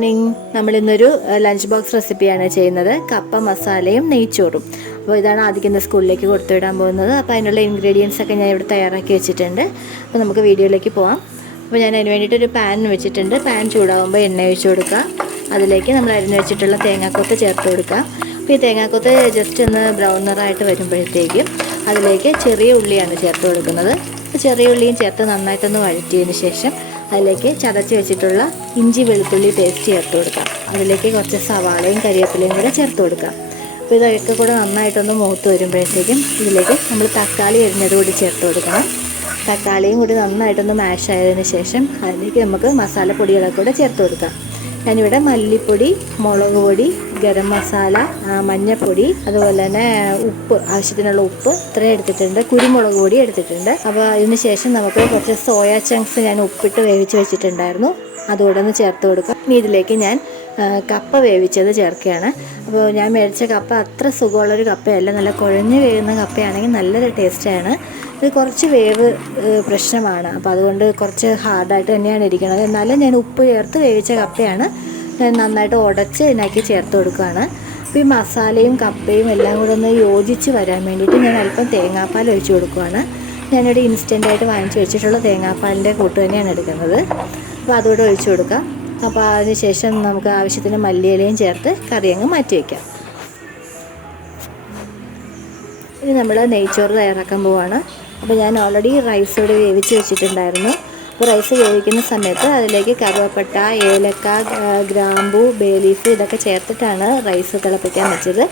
Morning. നമ്മളിന്നൊരു lunch box റെസിപ്പിയാണ് ചെയ്യുന്നത്. കപ്പ മസാലയും നെയ്ച്ചോറും. അപ്പോൾ ഇതാണ് ആദ്യം സ്കൂളിലേക്ക് കൊടുത്തുവിടാൻ പോകുന്നത്. അപ്പോൾ അതിനുള്ള ഇൻഗ്രീഡിയൻസ് ഒക്കെ ഞാൻ ഇവിടെ തയ്യാറാക്കി വെച്ചിട്ടുണ്ട്. അപ്പോൾ നമുക്ക് വീഡിയോയിലേക്ക് പോകാം. അപ്പോൾ ഞാൻ അതിന് വേണ്ടിയിട്ടൊരു പാൻ വെച്ചിട്ടുണ്ട്. പാൻ ചൂടാകുമ്പോൾ എണ്ണ ഒഴിച്ച് കൊടുക്കുക. അതിലേക്ക് നമ്മൾ അരിഞ്ഞ് വെച്ചിട്ടുള്ള തേങ്ങാക്കൊത്ത് ചേർത്ത് കൊടുക്കുക. അപ്പോൾ ഈ തേങ്ങാക്കൊത്ത് ജസ്റ്റ് ഒന്ന് ബ്രൗൺ നിറമായിട്ട് വരുമ്പോഴത്തേക്കും അതിലേക്ക് ചെറിയ ഉള്ളിയാണ് ചേർത്ത് കൊടുക്കുന്നത്. അപ്പോൾ ചെറിയ ഉള്ളിയും ചേർത്ത് നന്നായിട്ടൊന്ന് വഴറ്റിയതിന് ശേഷം അതിലേക്ക് ചതച്ച് വെച്ചിട്ടുള്ള ഇഞ്ചി വെളുത്തുള്ളി പേസ്റ്റ് ചേർത്ത് കൊടുക്കാം. അതിലേക്ക് കുറച്ച് സവാളയും കരിവേപ്പിലയും കൂടെ ചേർത്ത് കൊടുക്കാം. അപ്പോൾ ഇതൊക്കെ കൂടെ നന്നായിട്ടൊന്ന് മൂത്ത് വരുമ്പോഴത്തേക്കും ഇതിലേക്ക് നമ്മൾ തക്കാളി അരിഞ്ഞത് കൂടി ചേർത്ത് കൊടുക്കണം. തക്കാളിയും കൂടി നന്നായിട്ടൊന്ന് മാഷ് ആയതിനു ശേഷം അതിലേക്ക് നമുക്ക് മസാലപ്പൊടികളൊക്കെ കൂടെ ചേർത്ത് കൊടുക്കാം. ഞാനിവിടെ മല്ലിപ്പൊടി, മുളക് പൊടി, ഗരം മസാല, മഞ്ഞൾപ്പൊടി, അതുപോലെ തന്നെ ഉപ്പ്, ആവശ്യത്തിനുള്ള ഉപ്പ് ഇത്രയും എടുത്തിട്ടുണ്ട്. കുരുമുളക് പൊടി എടുത്തിട്ടുണ്ട്. അപ്പോൾ അതിന് ശേഷം നമുക്ക് കുറച്ച് സോയാ ചങ്ക്സ് ഞാൻ ഉപ്പിട്ട് വേവിച്ച് വെച്ചിട്ടുണ്ടായിരുന്നു, അതുകൂടെ ഒന്ന് ചേർത്ത് കൊടുക്കാം. ഇനി ഇതിലേക്ക് ഞാൻ കപ്പ വേവിച്ചത് ചേർക്കുകയാണ്. അപ്പോൾ ഞാൻ മേടിച്ച കപ്പ അത്ര സുഖമുള്ളൊരു കപ്പയല്ല, നല്ല കുഴഞ്ഞ് വേവുന്ന കപ്പയാണെങ്കിൽ നല്ലൊരു ടേസ്റ്റാണ്. ഇത് കുറച്ച് വേവ് പ്രശ്നമാണ്, അപ്പോൾ അതുകൊണ്ട് കുറച്ച് ഹാർഡായിട്ട് തന്നെയാണ് ഇരിക്കുന്നത്. എന്നാലും ഞാൻ ഉപ്പ് ചേർത്ത് വേവിച്ച കപ്പയാണ്. ഞാൻ നന്നായിട്ട് ഉടച്ച് ഇതിനാക്കി ചേർത്ത് കൊടുക്കുകയാണ്. അപ്പോൾ ഈ മസാലയും കപ്പയും എല്ലാം കൂടെ ഒന്ന് യോജിച്ച് വരാൻ വേണ്ടിയിട്ട് ഞാൻ അല്പം തേങ്ങാപ്പാൽ ഒഴിച്ച് കൊടുക്കുകയാണ്. ഞാനിവിടെ ഇൻസ്റ്റൻ്റായിട്ട് വാങ്ങിച്ച് വെച്ചിട്ടുള്ള തേങ്ങാപ്പാലിൻ്റെ കൂട്ട് തന്നെയാണ് എടുക്കുന്നത്. അപ്പോൾ അതുകൂടെ ഒഴിച്ച് കൊടുക്കാം. അപ്പോൾ അതിന് ശേഷം നമുക്ക് ആവശ്യത്തിന് മല്ലിയിലയും ചേർത്ത് കറി അങ്ങ് മാറ്റി വയ്ക്കാം. ഇനി നമ്മൾ നെയ്ച്ചോറ് തയ്യാറാക്കാൻ പോവുകയാണ്. അപ്പോൾ ഞാൻ ഓൾറെഡി റൈസ് ഇവിടെ വേവിച്ച് വെച്ചിട്ടുണ്ടായിരുന്നു. അപ്പോൾ റൈസ് വേവിക്കുന്ന സമയത്ത് അതിലേക്ക് കറുവപ്പട്ട, ഏലക്ക, ഗ്രാമ്പൂ, ബേ ലീഫ് ഇതൊക്കെ ചേർത്തിട്ടാണ് റൈസ് തിളപ്പിക്കാൻ വെച്ചത്.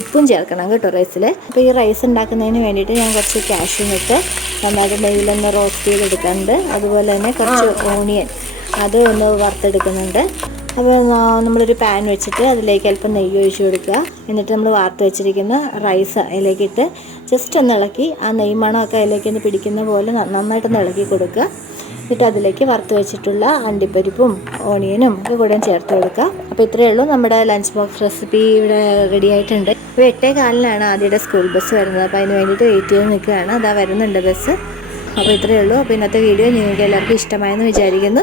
ഉപ്പും ചേർക്കണം കേട്ടോ റൈസിൽ. അപ്പോൾ ഈ റൈസ് ഉണ്ടാക്കുന്നതിന് വേണ്ടിയിട്ട് ഞാൻ കുറച്ച് കാഷ്യൂ നട്ട് നന്നായിട്ട് നെയ്യിലൊന്ന് റോസ്റ്റ് ചെയ്തെടുക്കുന്നുണ്ട്. അതുപോലെ തന്നെ കുറച്ച് ഓണിയൻ അത് ഒന്ന് വറുത്തെടുക്കുന്നുണ്ട്. അപ്പോൾ നമ്മളൊരു പാൻ വെച്ചിട്ട് അതിലേക്ക് അല്പം നെയ്യ് ഒഴിച്ച് കൊടുക്കുക. എന്നിട്ട് നമ്മൾ വാർത്ത് വെച്ചിരിക്കുന്ന റൈസ് അതിലേക്കിട്ട് ജസ്റ്റ് ഒന്ന് ഇളക്കി ആ നെയ്യ് മണമൊക്കെ അതിലേക്ക് ഒന്ന് പിടിക്കുന്ന പോലെ നന്നായിട്ടൊന്ന് ഇളക്കി കൊടുക്കുക. എന്നിട്ട് അതിലേക്ക് വറുത്ത് വെച്ചിട്ടുള്ള അണ്ടിപ്പരിപ്പും ഓണിയനും ഒക്കെ കൂടെ ചേർത്ത് കൊടുക്കുക. അപ്പോൾ ഇത്രയേ ഉള്ളൂ, നമ്മുടെ ലഞ്ച് ബോക്സ് റെസിപ്പി ഇവിടെ റെഡി ആയിട്ടുണ്ട്. ഇപ്പോൾ 8:15 ആദ്യയുടെ സ്കൂൾ ബസ് വരുന്നത്. അപ്പോൾ അതിന് വേണ്ടിയിട്ട് വെയിറ്റ് ചെയ്ത് നിൽക്കുകയാണ്. അതാ വരുന്നുണ്ട് ബസ്. അപ്പോൾ ഇത്രയേ ഉള്ളൂ. അപ്പോൾ ഇന്നത്തെ വീഡിയോ നിങ്ങൾക്ക് എല്ലാവർക്കും ഇഷ്ടമായെന്ന് വിചാരിക്കുന്നു.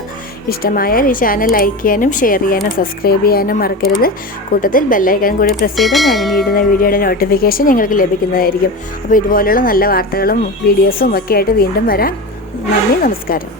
ഇഷ്ടമായാൽ ഈ ചാനൽ ലൈക്ക് ചെയ്യാനും ഷെയർ ചെയ്യാനും സബ്സ്ക്രൈബ് ചെയ്യാനും മറക്കരുത്. കൂട്ടത്തിൽ ബെല്ലൈക്കൺ കൂടി പ്രസ് ചെയ്താൽ ഞാൻ ഇനി ഇടുന്ന വീഡിയോയുടെ നോട്ടിഫിക്കേഷൻ നിങ്ങൾക്ക് ലഭിക്കുന്നതായിരിക്കും. അപ്പോൾ ഇതുപോലെയുള്ള നല്ല വാർത്തകളും വീഡിയോസും ഒക്കെ ആയിട്ട് വീണ്ടും വരാം. നന്ദി, നമസ്കാരം.